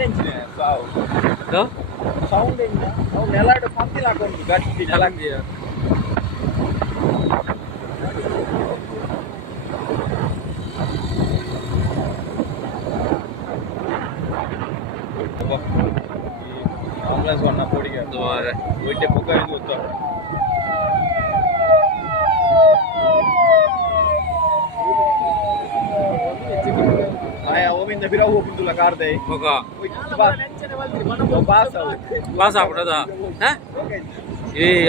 engineer, wow. No? Sound engineer. Oh, nela itu pasti lakon juga di jalan dia. Ambulance warna podi gaya. तुम्हारे वो इतने पुकार ही होता है. Maya, वो भी नबीरा वो भी तो लगा दे. होगा वो बास है. bahasa apa dah? Hah?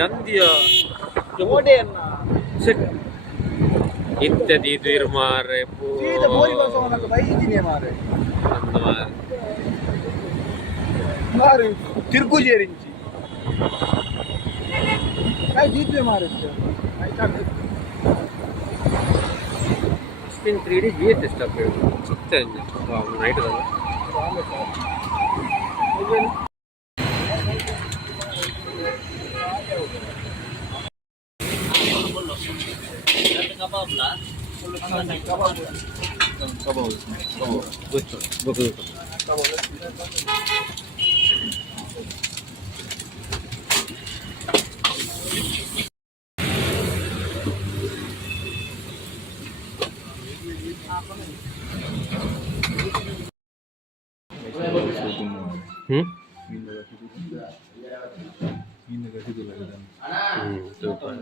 Andia. वो डे ना. Sek. Itte tidur mare po. जी तो बोरी बस होना तो भाई इतने मारे. Teman. मारे. तिरकु जेरिंची. काय जीते मारे थे. Spin 3D lihat stuff ya. Sukses. Wow, night dah. Betul, betul. Hmm? Tuh, Pak.